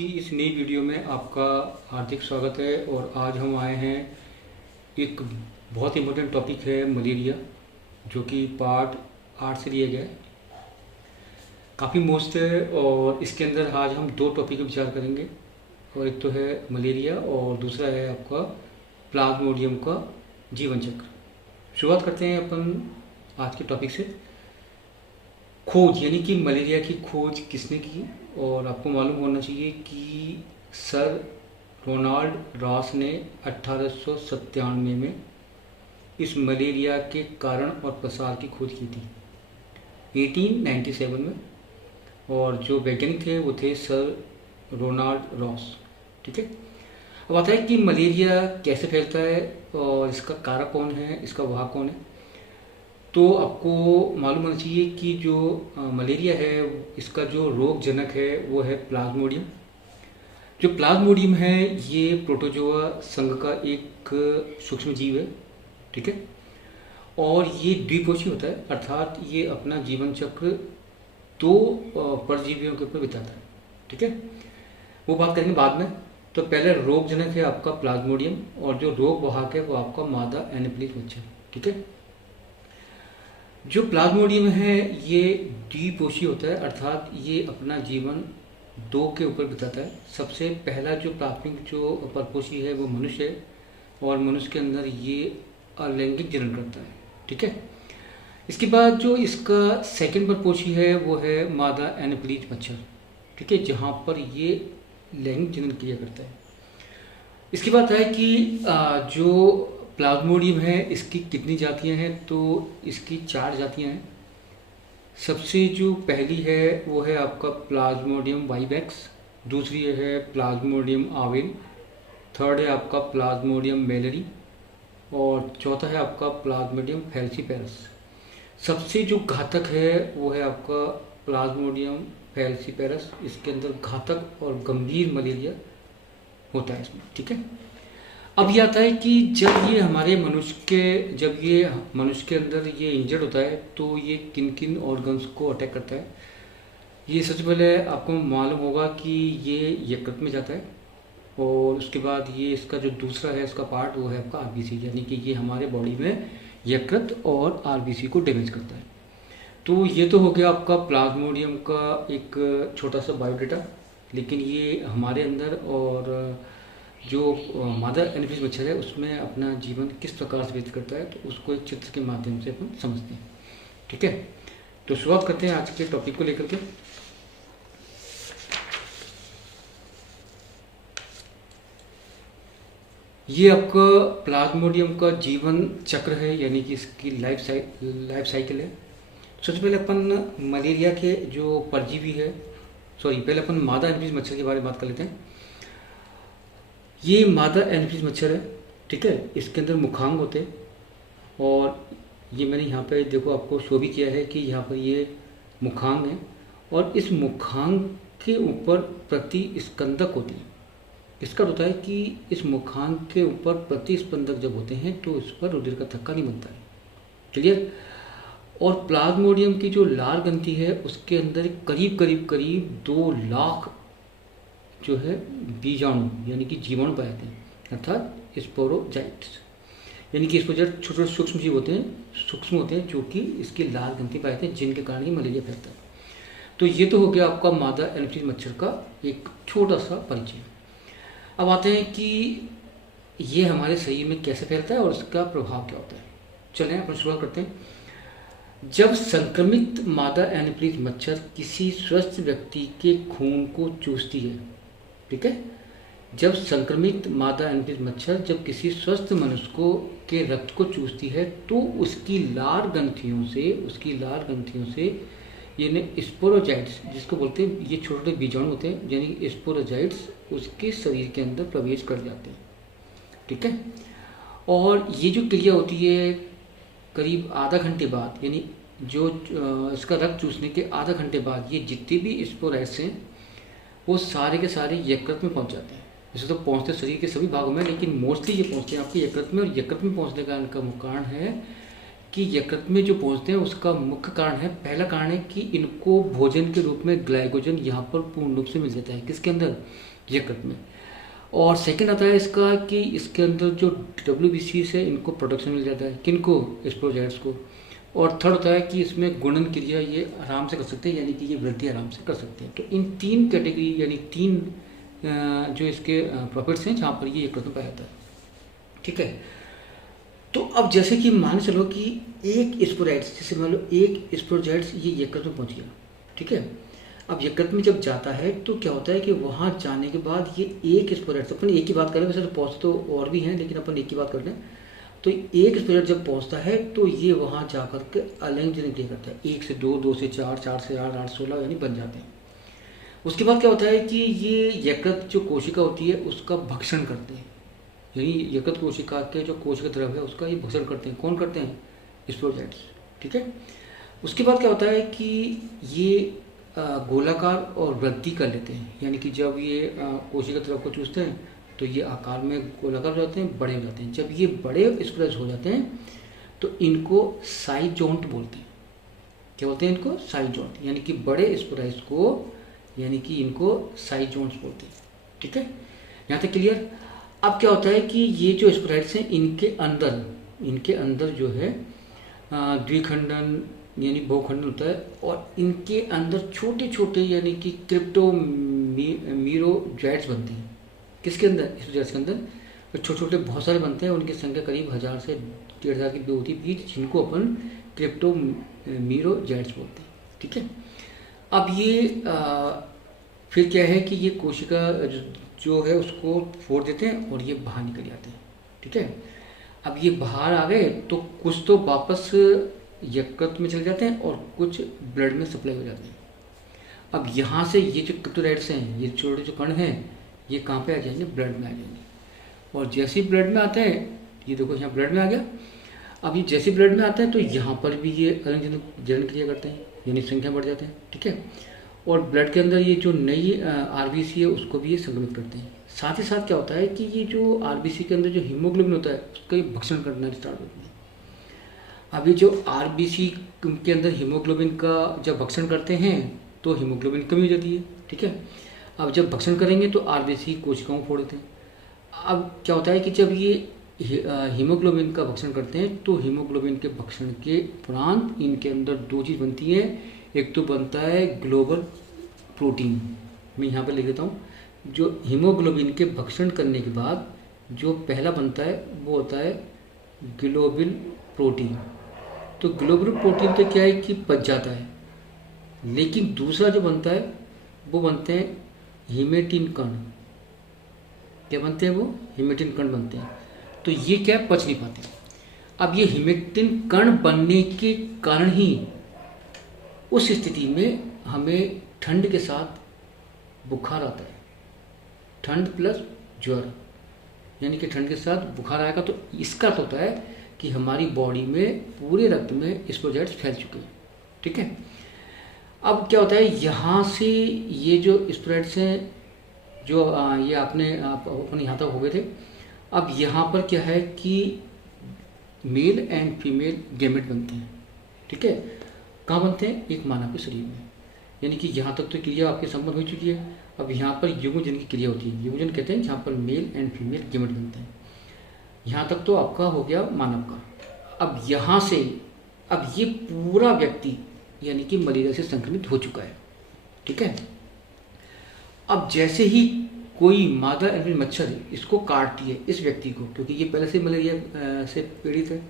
की इस नई वीडियो में आपका हार्दिक स्वागत है। और आज हम आए हैं, एक बहुत इम्पोर्टेंट टॉपिक है मलेरिया, जो कि पार्ट 8 से लिया गया है। काफ़ी मोस्ट है और इसके अंदर आज हम दो टॉपिक पर विचार करेंगे। और एक तो है मलेरिया और दूसरा है आपका प्लाज्मोडियम का जीवन चक्र। शुरुआत करते हैं अपन आज के टॉपिक से। खोज यानी कि मलेरिया की खोज किसने की? और आपको मालूम होना चाहिए कि सर रोनाल्ड रॉस ने 1897 में इस मलेरिया के कारण और प्रसार की खोज की थी, 1897 में। और जो वैज्ञानिक थे वो थे सर रोनाल्ड रॉस। ठीक है, अब आता है कि मलेरिया कैसे फैलता है और इसका कारक कौन है, इसका वाहक कौन है। तो आपको मालूम होना चाहिए कि जो मलेरिया है इसका जो रोग जनक है वो है प्लाज्मोडियम। जो प्लाज्मोडियम है ये प्रोटोजोआ संघ का एक सूक्ष्म जीव है। ठीक है, और ये द्विकोषी होता है, अर्थात ये अपना जीवन चक्र दो परजीवियों के ऊपर बिताता है। ठीक है, वो बात करेंगे बाद में। तो पहले रोग जनक है आपका प्लाज्मोडियम और जो रोग वाहक है वो आपका मादा एनोफिलिस मच्छर। ठीक है, जो प्लाज्मोडियम है ये द्विपोषी होता है, अर्थात ये अपना जीवन दो के ऊपर बिताता है। सबसे पहला जो प्राथमिक जो परपोषी है वो मनुष्य है और मनुष्य के अंदर ये अलैंगिक जनन करता है। ठीक है, इसके बाद जो इसका सेकंड परपोषी है वो है मादा एनोफिलिस मच्छर। ठीक है, जहाँ पर ये लैंगिक जनन क्रिया करता है। इसके बाद है कि जो प्लाज्मोडियम है इसकी कितनी जातियां हैं? तो इसकी 4 जातियां हैं। सबसे जो पहली है वो है आपका प्लाज्मोडियम वाइवेक्स, दूसरी है प्लाज्मोडियम आविन, थर्ड है आपका प्लाज्मोडियम मेलरी और चौथा है आपका प्लाज्मोडियम फैल्सीपेरस। सबसे जो घातक है वो है आपका प्लाज्मोडियम फैल्सीपेरस। इसके अंदर घातक और गंभीर मलेरिया होता है इसमें। ठीक है, अब ये आता है कि जब ये मनुष्य के अंदर ये इंजर्ड होता है तो ये किन किन ऑर्गन्स को अटैक करता है। ये सबसे पहले आपको मालूम होगा कि ये यकृत में जाता है और उसके बाद ये इसका जो दूसरा है इसका पार्ट वो है आपका आरबीसी, यानी कि ये हमारे बॉडी में यकृत और आरबीसी को डैमेज करता है। तो ये तो हो गया आपका प्लाज्मोडियम का एक छोटा सा बायोडाटा। लेकिन ये हमारे अंदर और जो मादा एनोफिलिस मच्छर है उसमें अपना जीवन किस प्रकार से व्यतीत करता है तो उसको एक चित्र के माध्यम से अपन समझते हैं। ठीक है, तो शुरुआत करते हैं आज के टॉपिक को लेकर के। ये आपका प्लाज्मोडियम का जीवन चक्र है, यानी कि इसकी लाइफ साइकिल है। सबसे पहले अपन मलेरिया के जो परजीवी है, पहले अपन मादा एनोफिलिस मच्छर के बारे में बात कर लेते हैं। ये मादा एनोफिलिस मच्छर है। ठीक है, इसके अंदर मुखांग होते हैं और ये मैंने यहाँ पे देखो आपको शो भी किया है कि यहाँ पर ये मुखांग है और इस मुखांग के ऊपर प्रतिस्पंदक होती है। इसका होता है कि इस मुखांग के ऊपर प्रतिस्पंदक जब होते हैं तो इस पर रुधिर का थक्का नहीं बनता है। क्लियर? और प्लाज्मोडियम की जो लार ग्रंथि है उसके अंदर करीब 2 लाख जो है बीजाणु यानी कि जीवाणु पाए जाते हैं, अर्थात स्पोरोजाइट्स। यानी कि स्पोरोजाइट छोटे सूक्ष्म जीव होते हैं जो कि इसकी लाल ग्रंथि पाए जाते हैं, जिनके कारण ये मलेरिया फैलता है। तो ये तो हो गया आपका मादा एनोफिलिस मच्छर का एक छोटा सा परिचय। अब आते हैं कि ये हमारे शरीर में कैसे फैलता है और उसका प्रभाव क्या होता है। चलें अपन शुरुआत करते हैं। जब संक्रमित मादा एनोफिलिस मच्छर किसी स्वस्थ व्यक्ति के खून को चूसती है, ठीक है, जब संक्रमित मादा एनोफिलिस मच्छर जब किसी स्वस्थ मनुष्य के रक्त को चूसती है तो उसकी लार ग्रंथियों से यानी स्पोरोजाइट्स जिसको बोलते हैं, ये छोटे छोटे बीजाणु होते हैं, यानी स्पोरोजाइट्स उसके शरीर के अंदर प्रवेश कर जाते हैं। ठीक है, और ये जो क्रिया होती है करीब आधा घंटे बाद, यानी जो इसका रक्त चूसने के आधा घंटे बाद ये जितने भी स्पोराइट्स हैं वो सारे के सारे यकृत में पहुंच जाते हैं। वैसे तो पहुंचते शरीर के सभी भागों में, लेकिन मोस्टली ये पहुंचते हैं आपके यकृत में। और यकृत में पहुंचने का इनका कारण है कि यकृत में जो पहुंचते हैं उसका मुख्य कारण है, पहला कारण है कि इनको भोजन के रूप में ग्लाइकोजन यहाँ पर पूर्ण रूप से मिल जाता है, किसके अंदर, यकृत में। और सेकंड आता है इसका कि इसके अंदर जो WBC से इनको प्रोडक्शन मिल जाता है, किनको, स्पोरोजाइट्स को। और थर्ड होता है कि इसमें गुणन क्रिया ये आराम से कर सकते हैं, यानी कि ये वृद्धि आराम से कर सकते हैं। तो इन तीन कैटेगरी यानी तीन जो इसके प्रॉफिट्स हैं जहाँ पर ये यकृत में पाया जाता है, ठीक है। तो अब जैसे कि मान चलो कि एक स्पोरोजाइट्स, जैसे मान लो एक स्पोरोजाइट्स ये यकृत में पहुँच गया, ठीक है। अब यकृत में जब जाता है तो क्या होता है कि वहाँ जाने के बाद ये एक स्पोरोजाइट्स, अपन एक की बात करें, वैसे तो पहुँच तो और भी हैं लेकिन अपन एक की बात कर लें, तो एक स्पोरोजाइट जब पहुँचता है तो ये वहाँ जा कर के अलैंगिक क्रिया करता है, 1 से 2, 2 से 4, 4 से 8, 8 से 16 यानी बन जाते हैं। उसके बाद क्या होता है कि ये यकृत जो कोशिका होती है उसका भक्षण करते हैं, यानी यकृत कोशिका के जो कोशिका द्रव्य है उसका ये भक्षण करते हैं। कौन करते हैं, स्पोरोजाइट्स, ठीक है। उसके बाद क्या होता है कि ये गोलाकार और वृद्धि कर लेते हैं, यानी कि जब ये कोशिका द्रव्य को चूसते हैं तो ये आकार में गोलाकार हो जाते हैं, बड़े हो जाते हैं। जब ये बड़े स्पोरोजाइट्स हो जाते हैं तो इनको साइजोन्ट बोलते हैं। क्या बोलते हैं इनको, साइजोन्ट, यानी कि बड़े स्पोरोजाइट्स को, यानी कि इनको साइजोन्ट्स बोलते हैं, ठीक है। यहाँ तक क्लियर। अब क्या होता है कि ये जो स्पोरोजाइट्स हैं इनके अंदर जो है द्विखंडन यानी बहुखंडन होता है, और इनके अंदर छोटे छोटे यानी कि क्रिप्टोमीरोजाइट्स बनते हैं। किसके अंदर, स्पोरोजाइट्स के अंदर तो छोटे छोटे बहुत सारे बनते हैं, उनकी संख्या करीब 1000 से 1500 की भी होती है बीच, जिनको अपन क्रिप्टोमीरोजाइट्स बोलते हैं, ठीक है। अब ये फिर क्या है कि ये कोशिका जो है उसको फोड़ देते हैं और ये बाहर निकल जाते हैं, ठीक है। अब ये बाहर आ गए तो कुछ तो वापस यकृत में चले जाते हैं और कुछ ब्लड में सप्लाई हो जाते हैं। अब यहाँ से ये जो क्रिप्टोजाइट्स हैं, ये छोटे जो कण हैं, ये कहाँ पे आ जाएंगे, ब्लड में आ जाएंगे। और जैसे ही ब्लड में आते हैं, ये देखो यहाँ ब्लड में आ गया। अब ये जैसे ब्लड में आते हैं तो यहाँ पर भी ये जनन क्रिया करते हैं, यानी संख्या बढ़ जाते हैं, ठीक है। और ब्लड के अंदर ये जो नई RBC है उसको भी ये संक्रमित करते हैं। साथ ही साथ क्या होता है कि ये जो RBC के अंदर जो हीमोग्लोबिन होता है उसका ये भक्षण करना स्टार्ट होता है। अभी जो RBC के अंदर हीमोग्लोबिन का जब भक्षण करते हैं तो हीमोग्लोबिन कमी हो जाती है, ठीक है। अब जब भक्षण करेंगे तो RBC कोशिकाओं को फोड़ देते हैं। अब क्या होता है कि जब ये हीमोग्लोबिन का भक्षण करते हैं तो हीमोग्लोबिन के भक्षण के उपरांत इनके अंदर दो चीज़ बनती है। एक तो बनता है ग्लोबल प्रोटीन, मैं यहाँ पर लिख देता हूँ। जो हीमोग्लोबिन के भक्षण करने के बाद जो पहला बनता है वो होता है ग्लोबुल प्रोटीन। तो ग्लोबुल प्रोटीन तो क्या है कि पच जाता है, लेकिन दूसरा जो बनता है वो बनते हैं हीमेटिन कण। क्या बनते हैं वो, हीमेटिन कण बनते हैं। तो ये क्या है, पच नहीं पाते। अब ये हीमेटिन कण बनने के कारण ही उस स्थिति में हमें ठंड के साथ बुखार आता है, ठंड प्लस ज्वर, यानी कि ठंड के साथ बुखार आएगा। तो इसका अर्थ होता है कि हमारी बॉडी में पूरे रक्त में स्पोरोजाइट्स फैल चुके हैं, ठीक है। अब क्या होता है, यहाँ से ये जो स्पोरोजाइट्स हैं जो ये अपने यहाँ तक हो गए थे। अब यहाँ पर क्या है कि मेल एंड फीमेल गैमेट बनते हैं, ठीक है। कहाँ बनते हैं, एक मानव के शरीर में, यानी कि यहाँ तक तो क्रिया आपके संपन्न हो चुकी है। अब यहाँ पर युग्मजन की क्रिया होती है, युग्मजन कहते हैं जहाँ पर मेल एंड फीमेल गैमेट बनते हैं। यहाँ तक तो आपका हो गया मानव का। अब यहाँ से अब ये पूरा व्यक्ति यानी कि मलेरिया से संक्रमित हो चुका है, ठीक है। अब जैसे ही कोई मादा एंफिल मच्छर इसको काटती है, इस व्यक्ति को, क्योंकि ये पहले से मलेरिया से पीड़ित है,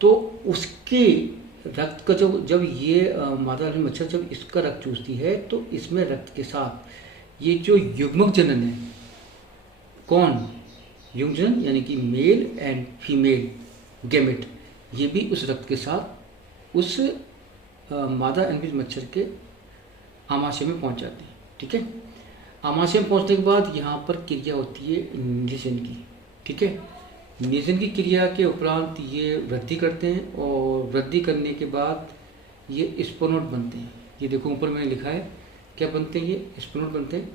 तो उसके रक्त का जब ये मादा एंफिल मच्छर जब इसका रक्त चूसती है तो इसमें रक्त के साथ ये जो युग्मक जनन है, कौन, युग्मजन यानी कि मेल एंड फीमेल गैमेट, ये भी उस रक्त के साथ उस मादा एंफिल मच्छर के आमाशय में पहुंच जाते हैं, ठीक है। आमाशय में पहुंचने के बाद यहाँ पर क्रिया होती है निषेचन की, ठीक है। निषेचन की क्रिया के उपरांत ये वृद्धि करते हैं और वृद्धि करने के बाद ये स्पोनोट बनते हैं। ये देखो ऊपर मैंने लिखा है क्या बनते हैं, ये स्पोनोट बनते हैं।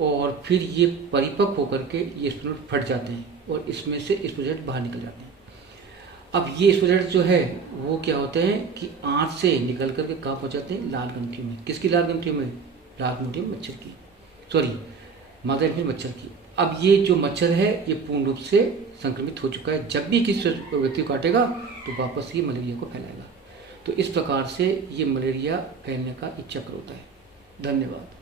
और फिर ये परिपक्व होकर के ये स्पोनोट फट जाते हैं और इसमें से स्पोरोजाइट बाहर निकल जाते हैं। अब ये स्टूडेंट जो है वो क्या होते हैं कि आँत से निकल करके कहाँ पहुँचाते हैं, लाल ग्रंथियों में। किसकी लाल ग्रंथियों में? लाल ग्रंथियों में मच्छर की, सॉरी मादा इन्फेक्शन मच्छर की। अब ये जो मच्छर है ये पूर्ण रूप से संक्रमित हो चुका है, जब भी किसी व्यक्ति को काटेगा तो वापस ये मलेरिया को फैलाएगा। तो इस प्रकार से ये मलेरिया फैलने का एक चक्र होता है। धन्यवाद।